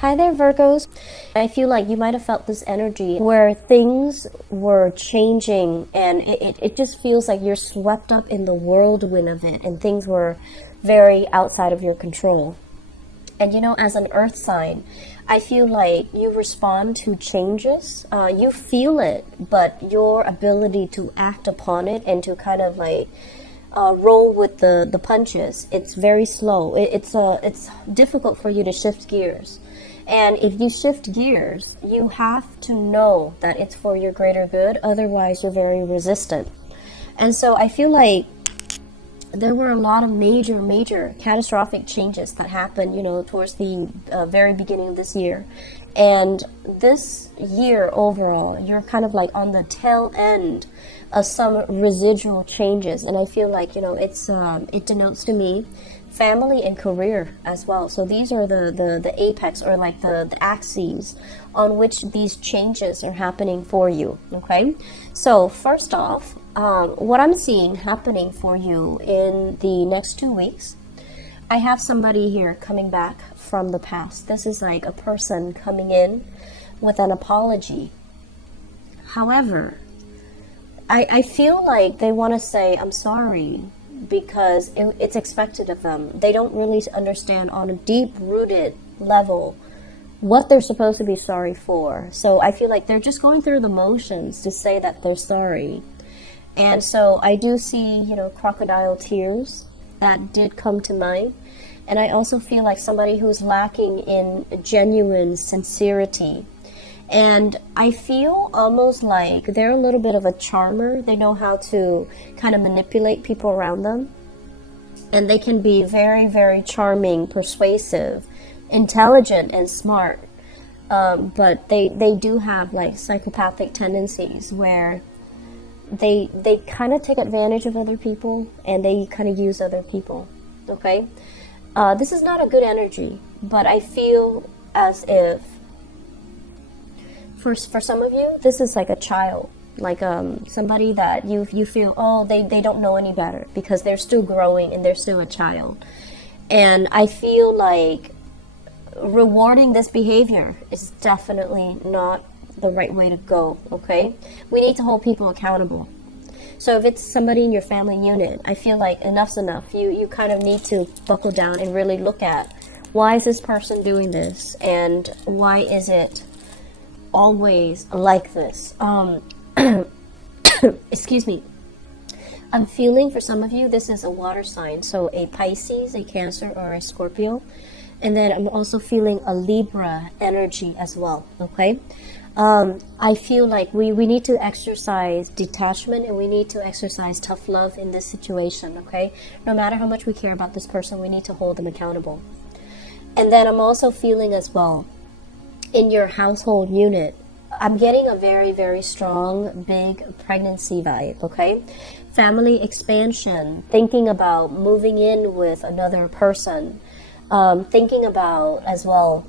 Hi there, Virgos. I feel like you might have felt this energy where things were changing and it just feels like you're swept up in the whirlwind of it and things were very outside of your control. And you know, as an earth sign, I feel like you respond to changes. You feel it, but your ability to act upon it and to kind of like roll with the punches, it's very slow. It's difficult for you to shift gears. And if you shift gears, you have to know that it's for your greater good. Otherwise, you're very resistant. And so I feel like there were a lot of major catastrophic changes that happened, you know, towards the very beginning of this year. And this year overall, you're kind of like on the tail end of some residual changes. And I feel like, you know, it denotes to me family and career as well. So these are the apex, or like the axes on which these changes are happening for you. Okay, so first off, what I'm seeing happening for you in the next 2 weeks, I have somebody here coming back from the past. This is like a person coming in with an apology. However, I feel like they want to say, I'm sorry, because it's expected of them. They don't really understand on a deep-rooted level what they're supposed to be sorry for. So I feel like they're just going through the motions to say that they're sorry. And so I do see, you know, crocodile tears that did come to mind. And I also feel like somebody who's lacking in genuine sincerity. And I feel almost like they're a little bit of a charmer. They know how to kind of manipulate people around them. And they can be very charming, persuasive, intelligent, and smart. But they do have like psychopathic tendencies where they kind of take advantage of other people and they kind of use other people. Okay? This is not a good energy, but I feel as if for some of you, this is like a child, like somebody that you feel, oh, they don't know any better because they're still growing and they're still a child. And I feel like rewarding this behavior is definitely not the right way to go, okay? We need to hold people accountable. So if it's somebody in your family unit, I feel like enough's enough. You kind of need to buckle down and really look at, why is this person doing this? And why is it always like this? Excuse me. I'm feeling for some of you, this is a water sign. So a Pisces, a Cancer, or a Scorpio. And then I'm also feeling a Libra energy as well, okay? I feel like we need to exercise detachment and we need to exercise tough love in this situation, okay? No matter how much we care about this person, we need to hold them accountable. And then I'm also feeling as well, in your household unit, I'm getting a very strong, big pregnancy vibe, okay? Family expansion, thinking about moving in with another person, thinking about as well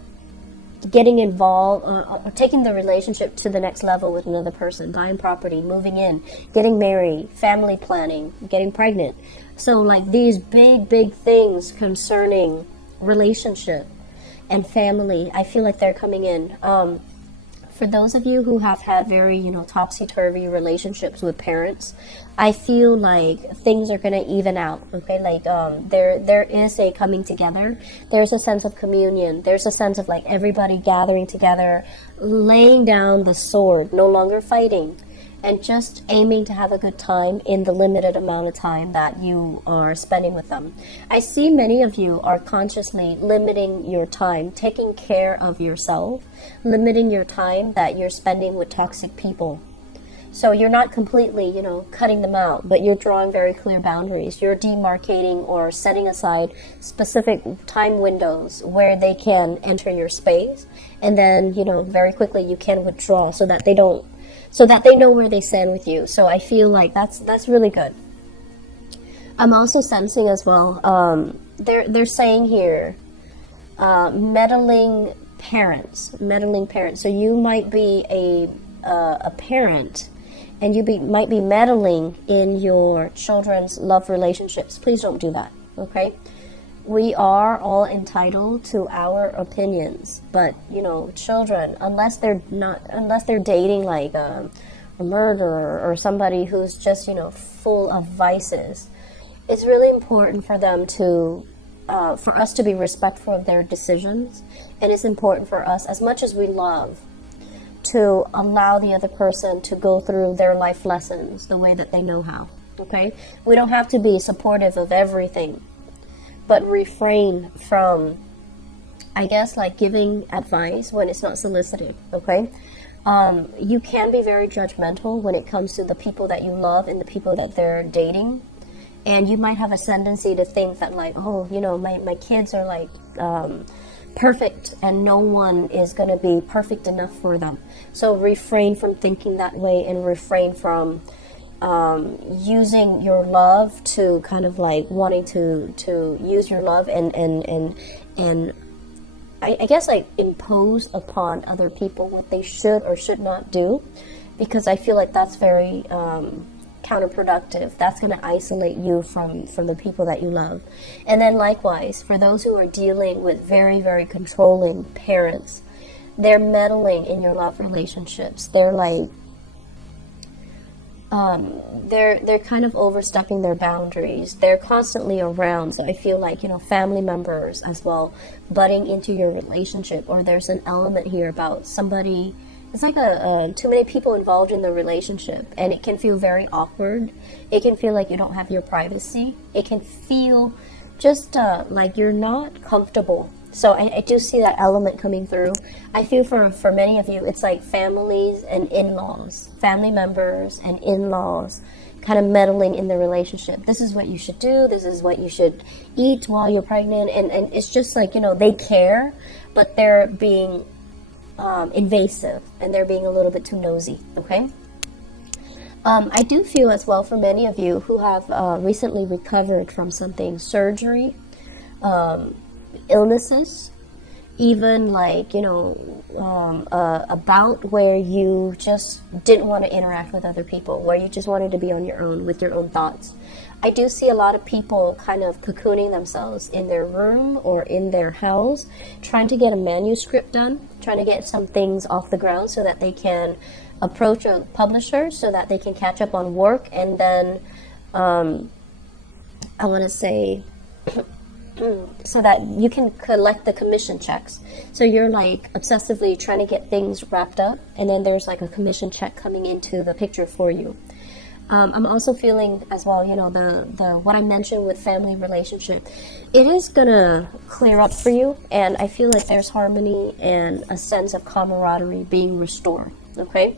getting involved or taking the relationship to the next level with another person, buying property, moving in, getting married, family planning, getting pregnant. So like these big things concerning relationship and family, I feel like they're coming in. For those of you who have had very, you know, topsy-turvy relationships with parents, I feel like things are going to even out, okay? Like there is a coming together. There's a sense of communion. There's a sense of like everybody gathering together, laying down the sword, no longer fighting, and just aiming to have a good time in the limited amount of time that you are spending with them. I see many of you are consciously limiting your time, taking care of yourself, limiting your time that you're spending with toxic people. So you're not completely, you know, cutting them out, but you're drawing very clear boundaries. You're demarcating or setting aside specific time windows where they can enter your space, and then, you know, very quickly you can withdraw so that they know where they stand with you. So I feel like that's really good. I'm also sensing as well, they're saying here, meddling parents. So you might be a parent, and you might be meddling in your children's love relationships. Please don't do that, okay? we are all entitled to our opinions, but you know, children, unless they're dating like a murderer or somebody who's just, you know, full of vices, it's really important for them to for us to be respectful of their decisions. And it's important for us, as much as we love, to allow the other person to go through their life lessons the way that they know how. Okay, we don't have to be supportive of everything, but refrain from, I guess, like giving advice when it's not solicited. Okay, you can be very judgmental when it comes to the people that you love and the people that they're dating, and you might have a tendency to think that, like, oh, you know, my kids are like perfect and no one is going to be perfect enough for them. So refrain from thinking that way, and refrain from using your love to kind of like wanting to use your love and I guess like impose upon other people what they should or should not do, because I feel like that's very counterproductive. That's going to isolate you from the people that you love. And then likewise, for those who are dealing with very, very controlling parents, they're meddling in your love relationships. They're like they're kind of overstepping their boundaries. They're constantly around. So I feel like, you know, family members as well butting into your relationship, or there's an element here about somebody. It's like too many people involved in the relationship, and it can feel very awkward. It can feel like you don't have your privacy. It can feel just like you're not comfortable. So I do see that element coming through. I feel for many of you, it's like families and in-laws, family members and in-laws kind of meddling in the relationship. This is what you should do. This is what you should eat while you're pregnant. And it's just like, you know, they care, but they're being invasive, and they're being a little bit too nosy, okay? I do feel as well for many of you who have recently recovered from something, surgery, illnesses, even like, you know, a bout where you just didn't want to interact with other people, where you just wanted to be on your own with your own thoughts. I do see a lot of people kind of cocooning themselves in their room or in their house, trying to get a manuscript done, trying to get some things off the ground so that they can approach a publisher, so that they can catch up on work, and then I want to say so that you can collect the commission checks. So you're like obsessively trying to get things wrapped up, and then there's like a commission check coming into the picture for you. I'm also feeling as well, you know, the what I mentioned with family relationship, it is gonna clear up for you, and I feel like there's harmony and a sense of camaraderie being restored. Okay.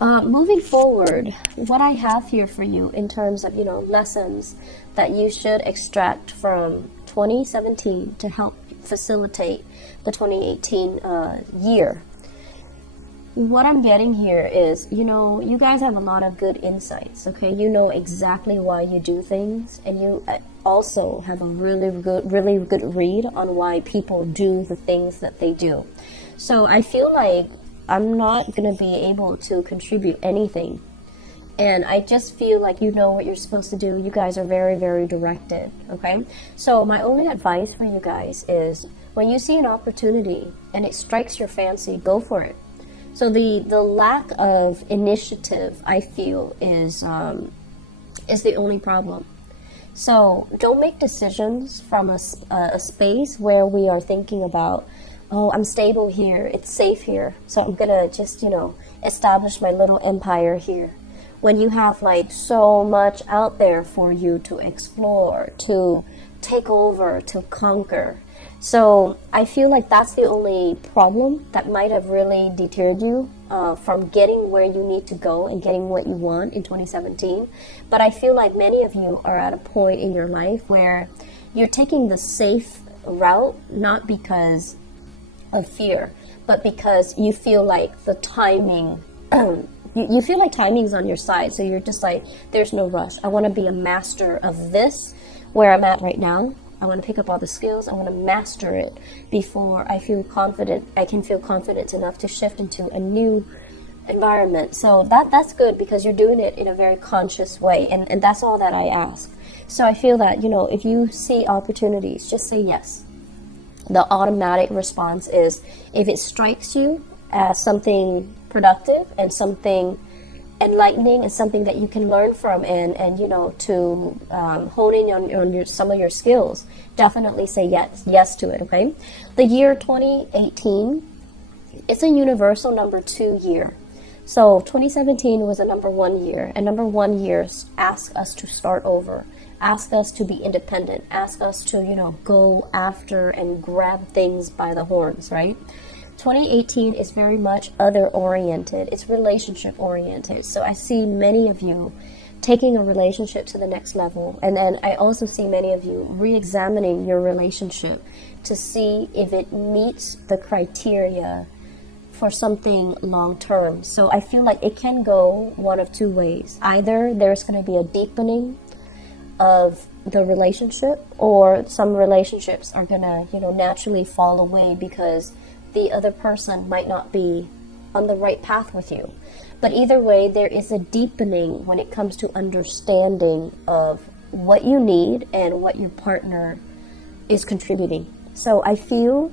Moving forward, what I have here for you in terms of, you know, lessons that you should extract from 2017 to help facilitate the 2018 year. What I'm getting here is, you know, you guys have a lot of good insights, okay? You know exactly why you do things, and you also have a really good read on why people do the things that they do. So I feel like I'm not going to be able to contribute anything. And I just feel like you know what you're supposed to do. You guys are very, very directed, okay? So my only advice for you guys is, when you see an opportunity and it strikes your fancy, go for it. So the lack of initiative, I feel, is the only problem. So don't make decisions from a space where we are thinking about, oh, I'm stable here, it's safe here, so I'm gonna just, you know, establish my little empire here. When you have like so much out there for you to explore, to take over, to conquer. So I feel like that's the only problem that might have really deterred you from getting where you need to go and getting what you want in 2017. But I feel like many of you are at a point in your life where you're taking the safe route, not because of fear, but because you feel like the timing, you feel like timing's on your side. So you're just like, there's no rush. I want to be a master of this where I'm at right now. I want to pick up all the skills. I want to master it before I feel confident. I can feel confident enough to shift into a new environment. So that's good, because you're doing it in a very conscious way. And that's all that I ask. So I feel that, if you see opportunities, just say yes. The automatic response is, if it strikes you as something productive and something enlightening and something that you can learn from, and to hone in on some of your skills, definitely say yes to it. Okay, the year 2018, it's a universal number 2 year. So 2017 was a number 1 year, and number 1 years ask us to start over, ask us to be independent, ask us to go after and grab things by the horns, right? 2018 is very much other oriented, it's relationship oriented. So I see many of you taking a relationship to the next level, and then I also see many of you re-examining your relationship to see if it meets the criteria for something long term. So I feel like it can go one of two ways. Either there's going to be a deepening of the relationship, or some relationships are going to naturally fall away because the other person might not be on the right path with you. But either way, there is a deepening when it comes to understanding of what you need and what your partner is contributing. So I feel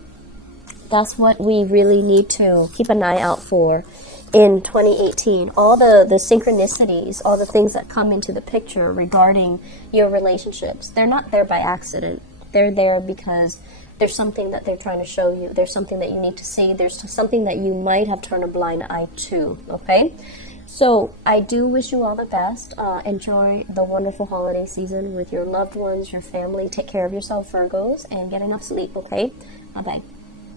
that's what we really need to keep an eye out for in 2018. All the synchronicities, all the things that come into the picture regarding your relationships, they're not there by accident. They're there because there's something that they're trying to show you. There's something that you need to see. There's something that you might have turned a blind eye to, okay? So I do wish you all the best. Enjoy the wonderful holiday season with your loved ones, your family. Take care of yourself, Virgos, and get enough sleep, okay? Bye-bye.